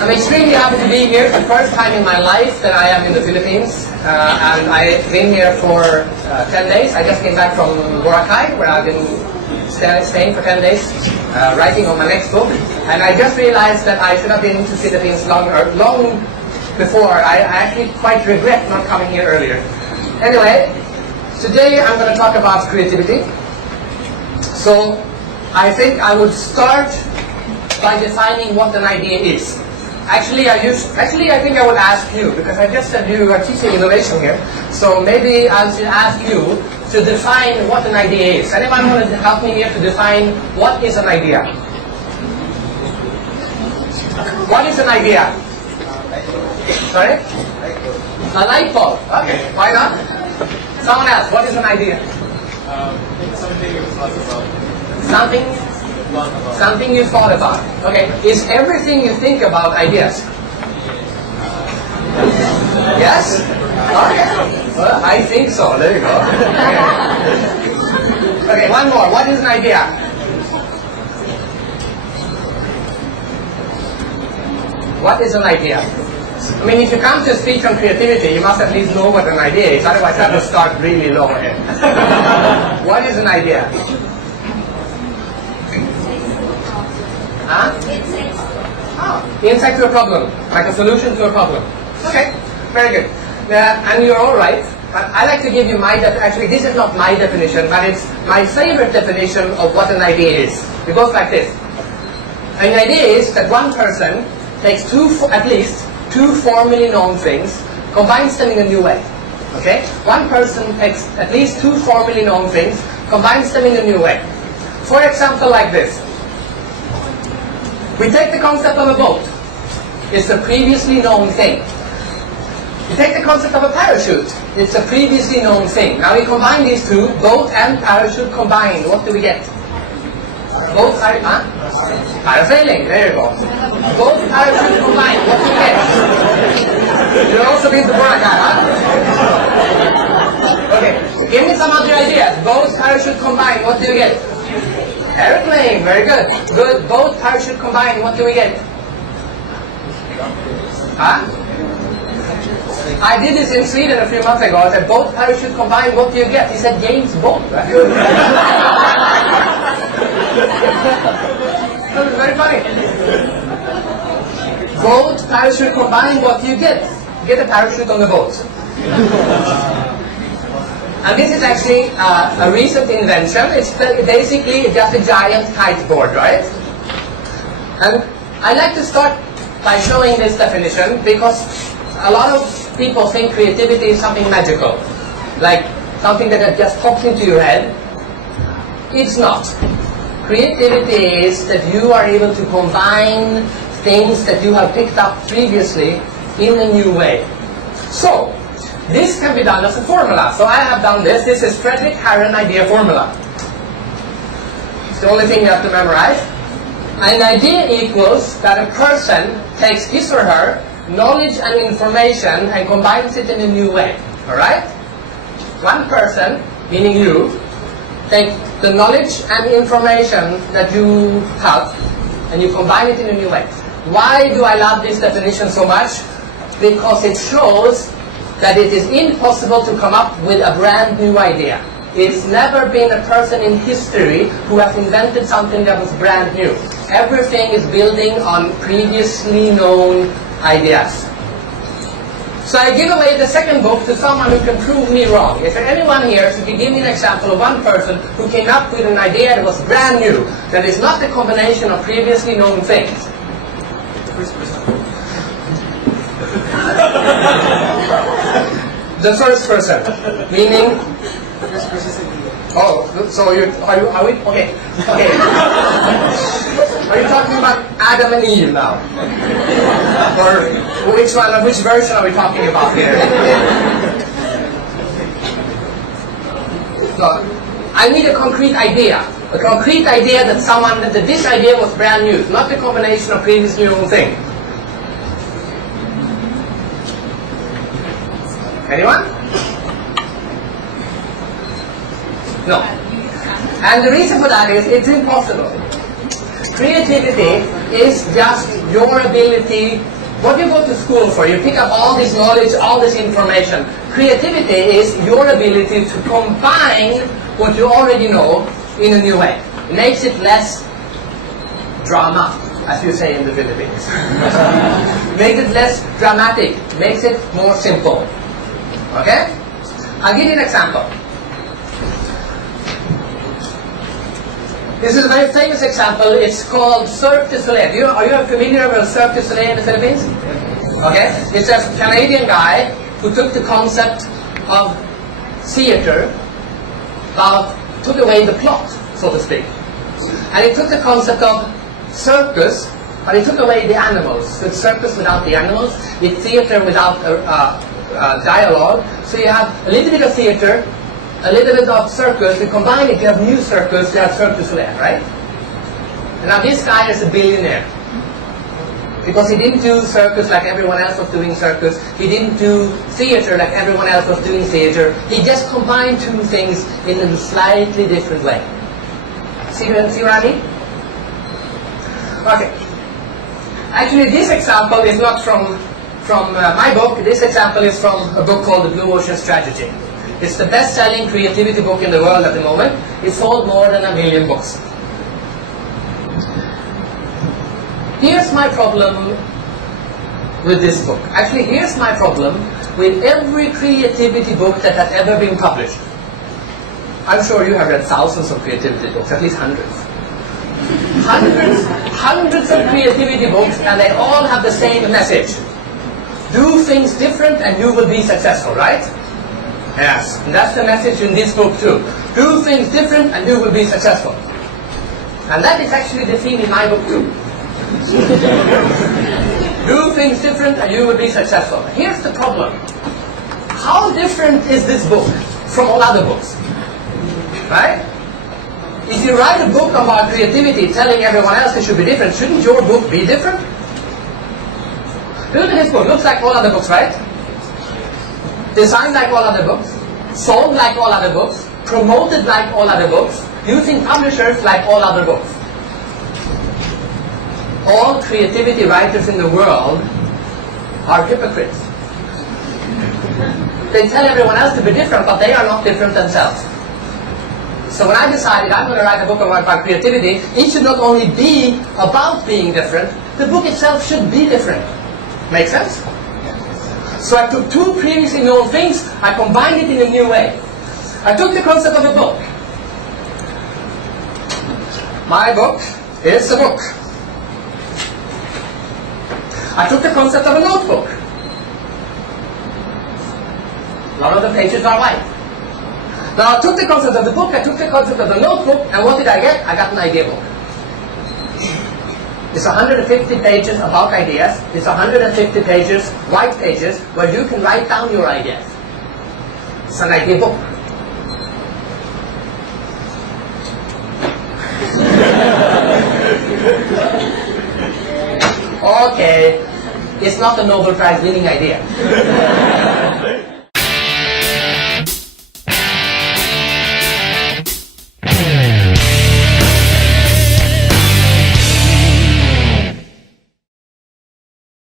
I'm extremely happy to be here. It's the first time in my life that I am in the Philippines. And I've been here for 10 days. I just came back from Boracay, where I've been staying for 10 days, writing on my next book. And I just realized that I should have been to Philippines long before. I actually quite regret not coming here earlier. Anyway, today I'm going to talk about creativity. So I think I would start by defining what an idea is. Actually, I think I would ask you, because I just said you are teaching innovation here. So maybe I should ask you to define what an idea is. Anyone want to help me here to define what is an idea? What is an idea? Sorry? A light bulb. Okay, why not? Someone else, what is an idea? Something you thought about. Something you thought about. Okay, is everything you think about ideas? Yes? Okay. Well, I think so. There you go. Okay, one more. What is an idea? What is an idea? I mean, if you come to a speech on creativity, you must at least know what an idea is. Otherwise, I will start really low here. What is an idea? Huh? Insight to a problem, like a solution to a problem. Okay, very good. And you're all right. I like to give you my actually, this is not my definition, but it's my favorite definition of what an idea is. It goes like this. An idea is that one person takes at least two formally known things, combines them in a new way. Okay? One person takes at least two formally known things, combines them in a new way. For example, like this. We take the concept of a boat. It's a previously known thing. We take the concept of a parachute. It's a previously known thing. Now we combine these two, boat and parachute combined. What do we get? Both parasailing. There you go. Both parachute combined. What do we get? You've also been to Boracay, huh? Okay. Give me some other ideas. Both parachute combined. What do you get? Airplane, very good. Good. Both parachute combined, what do we get? Huh? I did this in Sweden a few months ago. I said, both parachute combined, what do you get? He said, James Bond. That was very funny. Both parachute combined, what do you get? You get a parachute on the boat. And this is actually a recent invention. It's basically just a giant kiteboard, right? And I like to start by showing this definition because a lot of people think creativity is something magical, like something that just pops into your head. It's not. Creativity is that you are able to combine things that you have picked up previously in a new way. So, this can be done as a formula. So I have done this. This is Fredrik Haren idea formula. It's the only thing you have to memorize. An idea equals that a person takes his or her knowledge and information and combines it in a new way. Alright? One person, meaning you, take the knowledge and information that you have and you combine it in a new way. Why do I love this definition so much? Because it shows that it is impossible to come up with a brand new idea. It's never been a person in history who has invented something that was brand new. Everything is building on previously known ideas. So I give away the second book to someone who can prove me wrong. Is there anyone here who can give me an example of one person who came up with an idea that was brand new, that is not a combination of previously known things? The first person, meaning. Oh, so are we okay? Okay. Are you talking about Adam and Eve now, or which version are we talking about here? So, I need a concrete idea. A concrete idea that this idea was brand new, not the combination of previously known things. Anyone? No. And the reason for that is it's impossible. Creativity is just your ability, what you go to school for. You pick up all this knowledge, all this information. Creativity is your ability to combine what you already know in a new way. It makes it less drama, as you say in the Philippines. Makes it less dramatic, makes it more simple. Okay? I'll give you an example. This is a very famous example. It's called Cirque du Soleil. Are you familiar with Cirque du Soleil in the Philippines? Okay? It's a Canadian guy who took the concept of theater, but took away the plot, so to speak. And he took the concept of circus, but he took away the animals. It's circus without the animals. It's theater without dialogue. So you have a little bit of theater, a little bit of circus. You combine it, you have new circus, you have Cirque du Soleil, right? And now this guy is a billionaire. Because he didn't do circus like everyone else was doing circus. He didn't do theater like everyone else was doing theater. He just combined two things in a slightly different way. See what I mean? Okay. Actually, this example is not from my book. This example is from a book called The Blue Ocean Strategy. It's the best-selling creativity book in the world at the moment. It sold more than 1 million books. Here's my problem with this book. Actually, here's my problem with every creativity book that has ever been published. I'm sure you have read thousands of creativity books, at least hundreds. Hundreds of creativity books, and they all have the same message. Do things different and you will be successful, right? Yes, and that's the message in this book too. Do things different and you will be successful. And that is actually the theme in my book too. Do things different and you will be successful. Here's the problem. How different is this book from all other books? Right? If you write a book about creativity telling everyone else it should be different, shouldn't your book be different? Look at this book. Looks like all other books, right? Designed like all other books, sold like all other books, promoted like all other books, using publishers like all other books. All creativity writers in the world are hypocrites. They tell everyone else to be different, but they are not different themselves. So when I decided I'm going to write a book about creativity, it should not only be about being different, the book itself should be different. Make sense? So I took two previously known things, I combined it in a new way. I took the concept of a book. My book is a book. I took the concept of a notebook. A lot of the pages are white. Now I took the concept of the book, I took the concept of the notebook, and what did I get? I got an idea book. It's 150 pages about ideas. It's 150 pages, white pages, where you can write down your ideas. It's an idea book. Okay, it's not a Nobel Prize winning idea.